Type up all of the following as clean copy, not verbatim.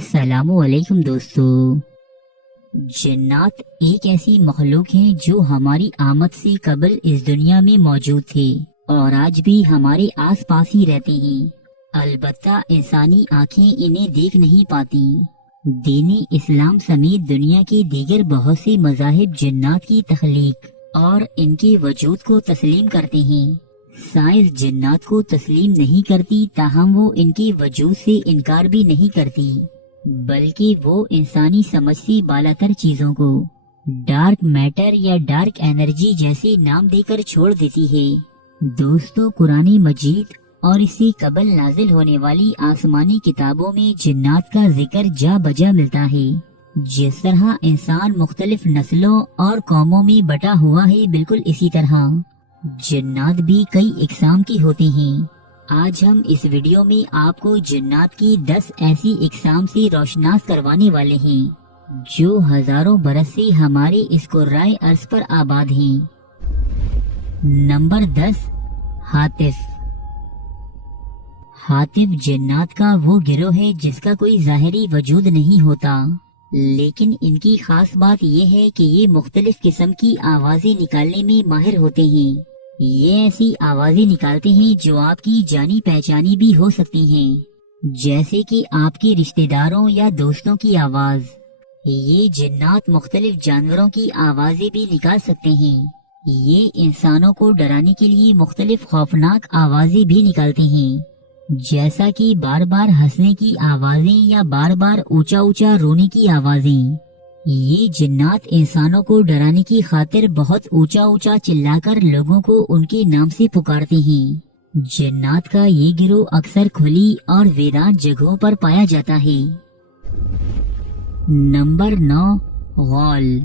अस्सलामु अलैकुम दोस्तों। जन्नात एक ऐसी मखलूक है जो हमारी आमद से कबल इस दुनिया में मौजूद थे और आज भी हमारे आस पास ही रहते हैं। अलबत्ता इंसानी आंखें इन्हें देख नहीं पाती। दीनी इस्लाम समेत दुनिया के दीगर बहुत से मज़ाहिब जन्नात की तख्लीक और इनके वजूद को तस्लीम करते हैं। साइंस जन्नात को तस्लीम नहीं करती, ताहम वो इनके वजूद से इनकार भी नहीं करती, बल्कि वो इंसानी समझ से बालातर चीजों को डार्क मैटर या डार्क एनर्जी जैसे नाम देकर छोड़ देती है। दोस्तों, कुरानी मजीद और इससे कबल नाजिल होने वाली आसमानी किताबों में जन्नात का जिक्र जा बजा मिलता है। जिस तरह इंसान मुख्तलिफ नस्लों और कौमों में बटा हुआ है, बिल्कुल इसी तरह जन्नात भी कई इकसाम की होते हैं। आज हम इस वीडियो में आपको जन्नात की 10 ऐसी इकसाम से रोशनास करवाने वाले हैं जो हजारों बरस से हमारे इस कुर्राए अर्ज पर आबाद हैं। नंबर 10, हातिफ। हातिफ जन्नात का वो गिरोह है जिसका कोई ज़ाहिरी वजूद नहीं होता, लेकिन इनकी खास बात यह है कि ये मुख्तलिफ किस्म की आवाजें निकालने में माहिर होते हैं। ये ऐसी आवाजें निकालते हैं जो आपकी जानी पहचानी भी हो सकती हैं, जैसे कि आपके रिश्तेदारों या दोस्तों की आवाज। ये जन्नात मुख्तलिफ जानवरों की आवाजें भी निकाल सकते हैं। ये इंसानों को डराने के लिए मुख्तलिफ खौफनाक आवाजें भी निकालते हैं, जैसा कि बार बार हंसने की आवाजें या बार बार ऊंचा ऊंचा रोने की आवाजें। ये जिन्नात इंसानों को डराने की खातिर बहुत ऊंचा ऊंचा चिल्लाकर लोगों को उनके नाम से पुकारते हैं। जिन्नात का ये गिरोह अक्सर खुली और वीरान जगहों पर पाया जाता है। नंबर 9, गौल।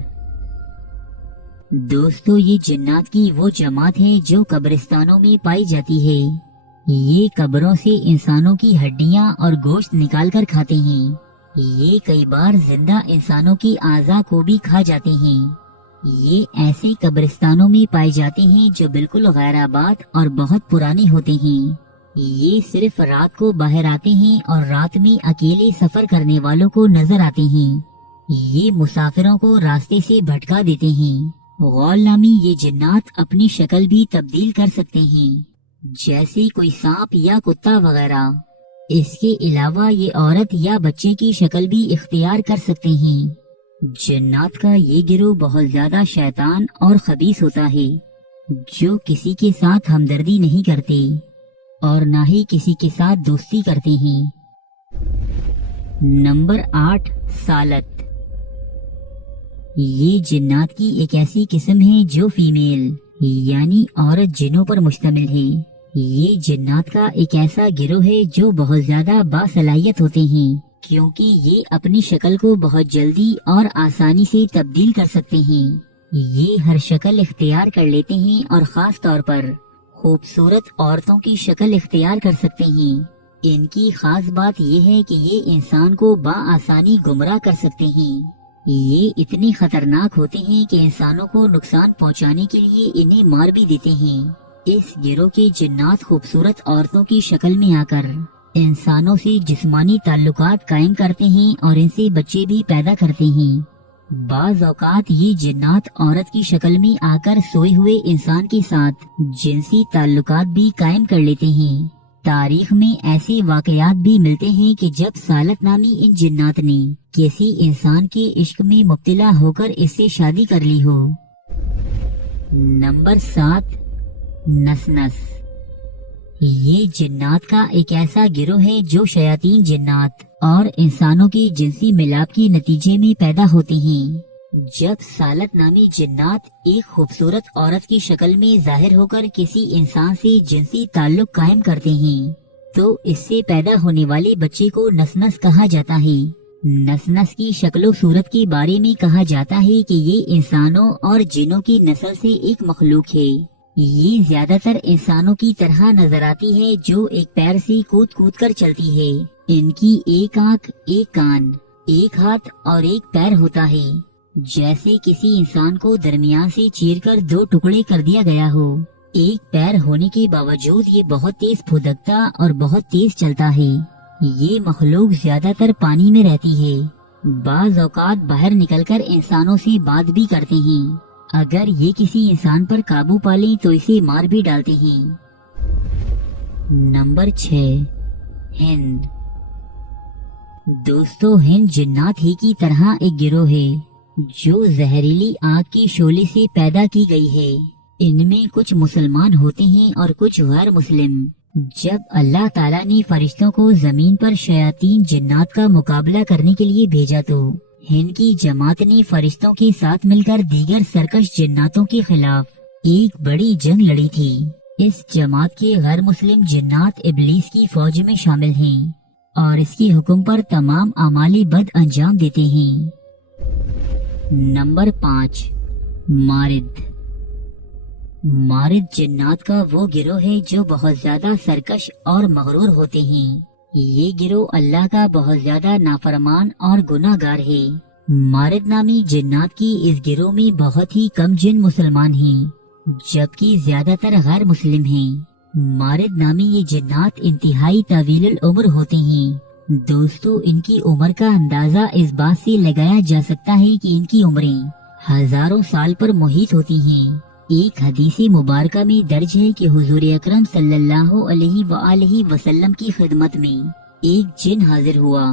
दोस्तों, ये जिन्नात की वो जमात है जो कब्रिस्तानों में पाई जाती है। ये कब्रों से इंसानों की हड्डियां और गोश्त निकाल कर खाते हैं। ये कई बार जिंदा इंसानों की आज़ा को भी खा जाते हैं। ये ऐसे कब्रिस्तानों में पाए जाते हैं जो बिल्कुल गैराबाद और बहुत पुराने होते हैं। ये सिर्फ रात को बाहर आते हैं और रात में अकेले सफर करने वालों को नजर आते हैं। ये मुसाफिरों को रास्ते से भटका देते हैं। गौल नामी ये जिन्नात अपनी शक्ल भी तब्दील कर सकते हैं, जैसे कोई सांप या कुत्ता वगैरह। इसके अलावा ये औरत या बच्चे की शक्ल भी इख्तियार कर सकते हैं। जन्नात का ये गिरोह बहुत ज्यादा शैतान और खबीस होता है, जो किसी के साथ हमदर्दी नहीं करते और ना ही किसी के साथ दोस्ती करते हैं। नंबर 8, सालत। ये जिन्नात की एक ऐसी किस्म है जो फीमेल यानी औरत जिनों पर मुश्तमिल है। ये जिन्नात का एक ऐसा गिरोह है जो बहुत ज्यादा बासलाहियत होते हैं, क्योंकि ये अपनी शक्ल को बहुत जल्दी और आसानी से तब्दील कर सकते हैं। ये हर शक्ल इख्तियार कर लेते हैं और खास तौर पर खूबसूरत औरतों की शक्ल इख्तियार कर सकते हैं। इनकी खास बात ये है कि ये इंसान को बाआसानी गुमराह कर सकते हैं। ये इतने खतरनाक होते हैं कि इंसानों को नुकसान पहुंचाने के लिए इन्हें मार भी देते हैं। इस गिरोह के जिन्नात खूबसूरत औरतों की शक्ल में आकर इंसानों से जिस्मानी ताल्लुकात कायम करते हैं और इनसे बच्चे भी पैदा करते हैं। बाज़ औकात ये जिन्नात औरत की शक्ल में आकर सोए हुए इंसान के साथ जिनसी ताल्लुकात भी कायम कर लेते हैं। तारीख में ऐसे वाकयात भी मिलते हैं कि जब सालत नामी इन जिन्नात ने किसी इंसान के इश्क में मुब्तला होकर इससे शादी कर ली हो। नंबर 7, नसनस। ये जिन्नात का एक ऐसा गिरोह है जो शयातीन जिन्नात और इंसानों की जिनसी मिलाप के नतीजे में पैदा होते हैं। जब सालत नामी जिन्नात एक खूबसूरत औरत की शक्ल में जाहिर होकर किसी इंसान से जिनसी ताल्लुक कायम करते हैं, तो इससे पैदा होने वाले बच्चे को नसनस कहा जाता है। नसनस की शक्लो सूरत के बारे में कहा जाता है कि ये इंसानों और जिनों की नस्ल से एक मखलूक है। ये ज्यादातर इंसानों की तरह नजर आती है, जो एक पैर से कूद कूद कर चलती है। इनकी एक आंख, एक कान, एक हाथ और एक पैर होता है, जैसे किसी इंसान को दरमियान से चीरकर 2 टुकड़े कर दिया गया हो। एक पैर होने के बावजूद ये बहुत तेज फुदकता और बहुत तेज चलता है। یہ مخلوق زیادہ تر پانی میں رہتی ہے، بعض اوقات باہر نکل کر انسانوں سے بات بھی کرتے ہیں، اگر یہ کسی انسان پر قابو پالیں تو اسے مار بھی ڈالتے ہیں۔ نمبر 6، ہند۔ دوستو، ہند جنات ہی کی طرح ایک گروہ ہے جو زہریلی آگ کی شعلے سے پیدا کی گئی ہے۔ ان میں کچھ مسلمان ہوتے ہیں اور کچھ غیر مسلم۔ جب اللہ تعالیٰ نے فرشتوں کو زمین پر شیاطین جنات کا مقابلہ کرنے کے لیے بھیجا تو ہند کی جماعت نے فرشتوں کے ساتھ مل کر دیگر سرکش جناتوں کے خلاف ایک بڑی جنگ لڑی تھی۔ اس جماعت کے غیر مسلم جنات ابلیس کی فوج میں شامل ہیں اور اس کے حکم پر تمام اعمال بد انجام دیتے ہیں۔ نمبر 5، مارد۔ مارد جنات کا وہ گروہ ہے جو بہت زیادہ سرکش اور مغرور ہوتے ہیں۔ یہ گروہ اللہ کا بہت زیادہ نافرمان اور گناہ گار ہے۔ مارد نامی جنات کی اس گروہ میں بہت ہی کم جن مسلمان ہیں جبکہ زیادہ تر غیر مسلم ہیں۔ مارد نامی یہ جنات انتہائی طویل العمر ہوتے ہیں۔ دوستو، ان کی عمر کا اندازہ اس بات سے لگایا جا سکتا ہے کہ ان کی عمریں ہزاروں سال پر محیط ہوتی ہیں۔ ایک حدیث مبارکہ میں درج ہے کہ حضور اکرم صلی اللہ علیہ وآلہ وسلم کی خدمت میں ایک جن حاضر ہوا۔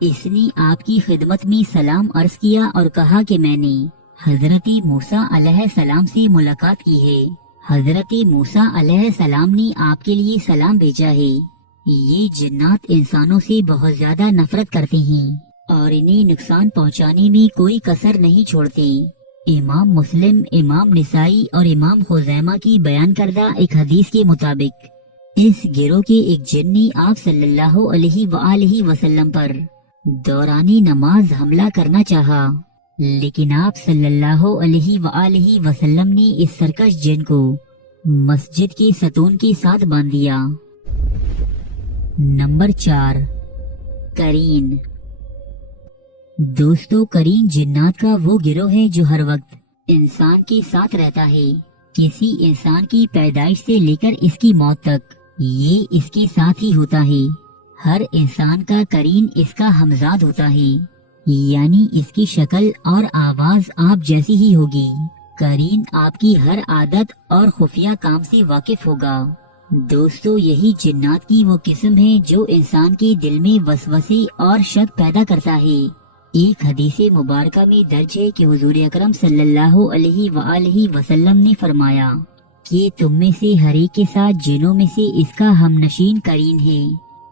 اس نے آپ کی خدمت میں سلام عرض کیا اور کہا کہ میں نے حضرت موسیٰ علیہ السلام سے ملاقات کی ہے۔ حضرت موسیٰ علیہ السلام نے آپ کے لیے سلام بھیجا ہے۔ یہ جنات انسانوں سے بہت زیادہ نفرت کرتے ہیں اور انہیں نقصان پہنچانے میں کوئی کسر نہیں چھوڑتے۔ امام مسلم، امام نسائی اور امام خزیمہ کی بیان کردہ ایک حدیث کے مطابق اس گروہ کے ایک جن نے آپ صلی اللہ علیہ وآلہ وسلم پر دوران نماز حملہ کرنا چاہا، لیکن آپ صلی اللہ علیہ وآلہ وسلم نے اس سرکش جن کو مسجد کے ستون کے ساتھ باندھ دیا۔ نمبر 4، قرین۔ دوستو، قرین جنات کا وہ گروہ ہے جو ہر وقت انسان کے ساتھ رہتا ہے۔ کسی انسان کی پیدائش سے لے کر اس کی موت تک یہ اس کے ساتھ ہی ہوتا ہے۔ ہر انسان کا قرین اس کا ہمزاد ہوتا ہے، یعنی اس کی شکل اور آواز آپ جیسی ہی ہوگی۔ قرین آپ کی ہر عادت اور خفیہ کام سے واقف ہوگا۔ دوستو، یہی جنات کی وہ قسم ہے جو انسان کے دل میں وسوسے اور شک پیدا کرتا ہے۔ ایک حدیث مبارکہ میں درج ہے کہ حضور اکرم صلی اللہ علیہ وآلہ وسلم نے فرمایا کہ تم میں سے ہر ایک کے ساتھ جنوں میں سے اس کا ہم نشین قرین ہے۔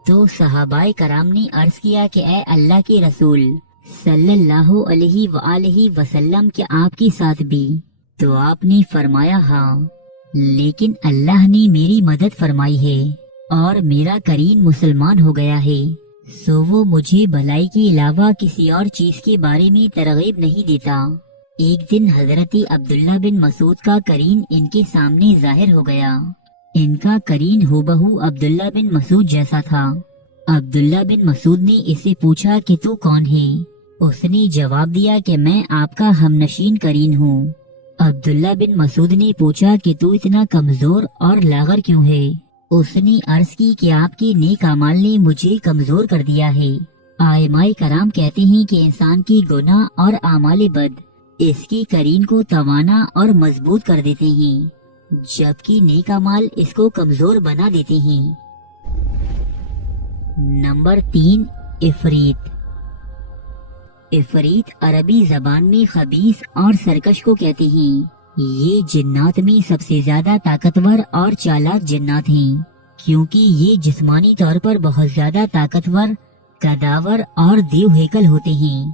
تو صحابہ کرام نے عرض کیا کہ اے اللہ کے رسول صلی اللہ علیہ وآلہ وسلم، کیا آپ کے ساتھ بھی؟ تو آپ نے فرمایا ہاں، لیکن اللہ نے میری مدد فرمائی ہے اور میرا قرین مسلمان ہو گیا ہے، سو وہ مجھے بھلائی کے علاوہ کسی اور چیز کے بارے میں ترغیب نہیں دیتا۔ ایک دن حضرت عبداللہ بن مسعود کا قرین ان کے سامنے ظاہر ہو گیا۔ ان کا قرین ہو بہو عبداللہ بن مسعود جیسا تھا۔ عبداللہ بن مسعود نے اس سے پوچھا کہ تو کون ہے؟ اس نے جواب دیا کہ میں آپ کا ہم نشین قرین ہوں۔ عبداللہ بن مسعود نے پوچھا کہ تو اتنا کمزور اور لاغر کیوں ہے؟ اس نے عرض کی کہ آپ کے نیک اعمال نے مجھے کمزور کر دیا ہے۔ ائمہ کرام کہتے ہیں کہ انسان کی گناہ اور اعمال بد اس کی قرین کو توانا اور مضبوط کر دیتے ہیں، جبکہ نیک اعمال اس کو کمزور بنا دیتے ہیں۔ نمبر 3، عفریت۔ عفریت عربی زبان میں خبیث اور سرکش کو کہتے ہیں۔ یہ جنات میں سب سے زیادہ طاقتور اور چالاک جنات ہیں، کیونکہ یہ جسمانی طور پر بہت زیادہ طاقتور، قداور اور دیو ہیکل ہوتے ہیں۔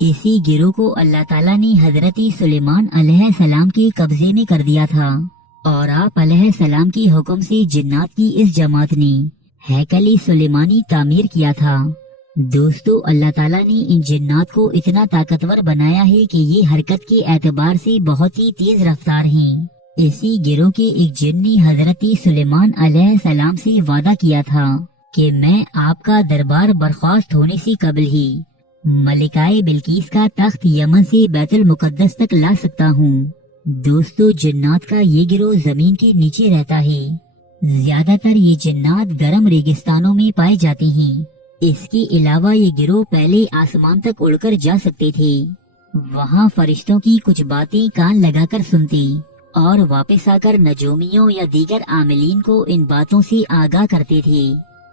اسی گروہ کو اللہ تعالیٰ نے حضرت سلیمان علیہ السلام کے قبضے میں کر دیا تھا اور آپ علیہ السلام کے حکم سے جنات کی اس جماعت نے ہیکل سلیمانی تعمیر کیا تھا۔ دوستو، اللہ تعالیٰ نے ان جنات کو اتنا طاقتور بنایا ہے کہ یہ حرکت کے اعتبار سے بہت ہی تیز رفتار ہیں۔ اسی گروہ کے ایک جن نے حضرت سلیمان علیہ السلام سے وعدہ کیا تھا کہ میں آپ کا دربار برخاست ہونے سے قبل ہی ملکہ بلقیس کا تخت یمن سے بیت المقدس تک لا سکتا ہوں۔ دوستو، جنات کا یہ گروہ زمین کے نیچے رہتا ہے۔ زیادہ تر یہ جنات گرم ریگستانوں میں پائے جاتے ہیں इसके अलावा ये गिरोह पहले आसमान तक उड़कर जा सकते थे। वहाँ फरिश्तों की कुछ बातें कान लगाकर सुनते और वापस आकर नजूमियों या दीगर आमिलीन को इन बातों से आगाह करते थे।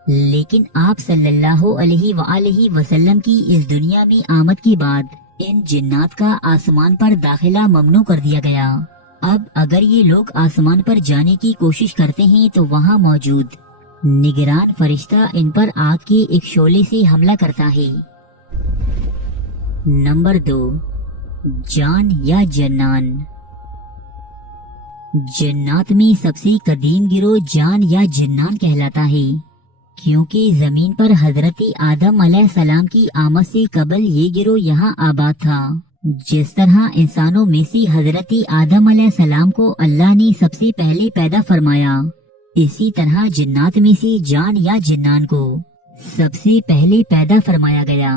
लेकिन आप सल्लल्लाहु अलैहि वसल्लम की इस दुनिया में आमद के बाद इन जिन्नात का आसमान पर दाखिला ममनू कर दिया गया। अब अगर ये लोग आसमान पर जाने की कोशिश करते हैं तो वहाँ मौजूद निगरान फरिश्ता इन पर आग के एक शोले से हमला करता है। नंबर 2, जान या जन्नान। जन्नात में सबसे कदीम गिरोह जान या जन्नान कहलाता है, क्योंकि जमीन पर हजरत आदम अलैहिस्सलाम की आमद से कबल ये गिरोह यहाँ आबाद था। जिस तरह इंसानों में से हजरत आदम अलैहिस्सलाम को अल्लाह ने सबसे पहले पैदा फरमाया, इसी तरह जिन्नात में से जान या जिन्नान को सबसे पहले पैदा फरमाया गया।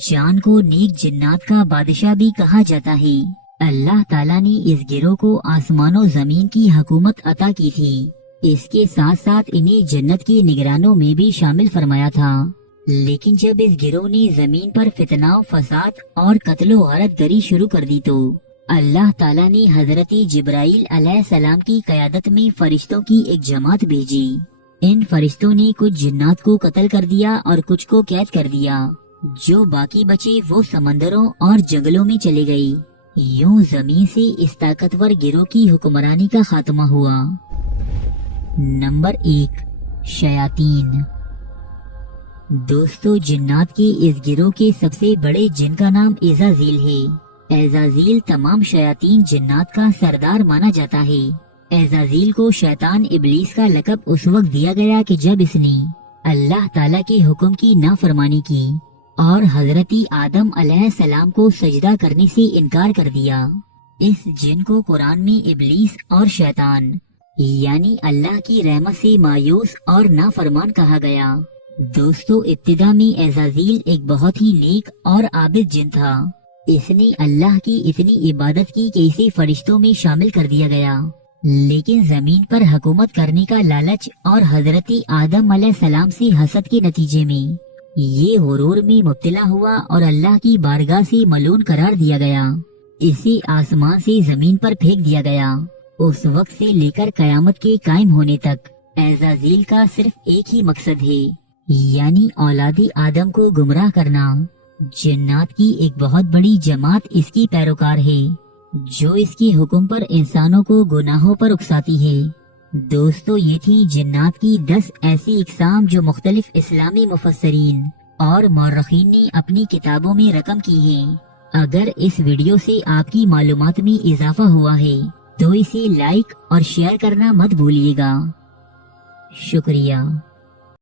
जान को नेक जिन्नात का बादशाह भी कहा जाता है। अल्लाह ताला ने इस गिरोह को आसमानों जमीन की हुकूमत अता की थी। इसके साथ साथ इन्हें जन्नत के निगरानों में भी शामिल फरमाया था। लेकिन जब इस गिरोह ने जमीन पर फितनाव, फसाद और कत्लो गारत गरी शुरू कर दी तो अल्लाह ताला ने हजरत जिब्राइल अलैहिस्सलाम की क़यादत में फरिश्तों की एक जमात भेजी। इन फरिश्तों ने कुछ जिन्नात को कत्ल कर दिया और कुछ को कैद कर दिया। जो बाकी बचे वो समंदरों और जंगलों में चले गए। यूं जमीन से इस ताकतवर गिरोह की हुक्मरानी का खात्मा हुआ। नंबर 1, शयातीन। दोस्तों, जिन्नात के इस गिरोह के सबसे बड़े जिन का नाम एजाजील है। एजाजील तमाम शयातीन जिन्नात का सरदार माना जाता है। एजाजील को शैतान इब्लीस का लक़ब उस वक्त दिया गया कि जब इसने अल्लाह ताला के हुक्म की नाफरमानी की और हजरती आदम अलैहिस्सलाम को सजदा करने से इनकार कर दिया। इस जिन को कुरान में इब्लीस और शैतान यानी अल्लाह की रहमत से मायूस और नाफरमान कहा गया। दोस्तों, इब्तिदा में एजाजील एक बहुत ही नेक और आबिद जिन था। इसने अल्लाह की इतनी इबादत की कि इसे फरिश्तों में शामिल कर दिया गया। लेकिन जमीन पर हुकूमत करने का लालच और हजरती आदम अलैहिस्सलाम से हसद के नतीजे में ये गुरूर में मुब्तला हुआ और अल्लाह की बारगाह से मलून करार दिया गया। इसे आसमान से जमीन पर फेंक दिया गया। उस वक्त से लेकर कयामत के कायम होने तक एजाजील का सिर्फ एक ही मकसद है, यानी औलादी आदम को गुमराह करना। जिन्नात की एक बहुत बड़ी जमात इसकी पैरोकार है, जो इसके हुक्म पर इंसानों को गुनाहों पर उकसाती है। दोस्तों, ये थी जिन्नात की 10 ऐसी इकसाम जो मुख्तलिफ इस्लामी मुफस्सरीन और मौर्रखीन ने अपनी किताबों में रकम की हैं। अगर इस वीडियो से आपकी मालूमात में इजाफा हुआ है तो इसे लाइक और शेयर करना मत भूलिएगा। शुक्रिया।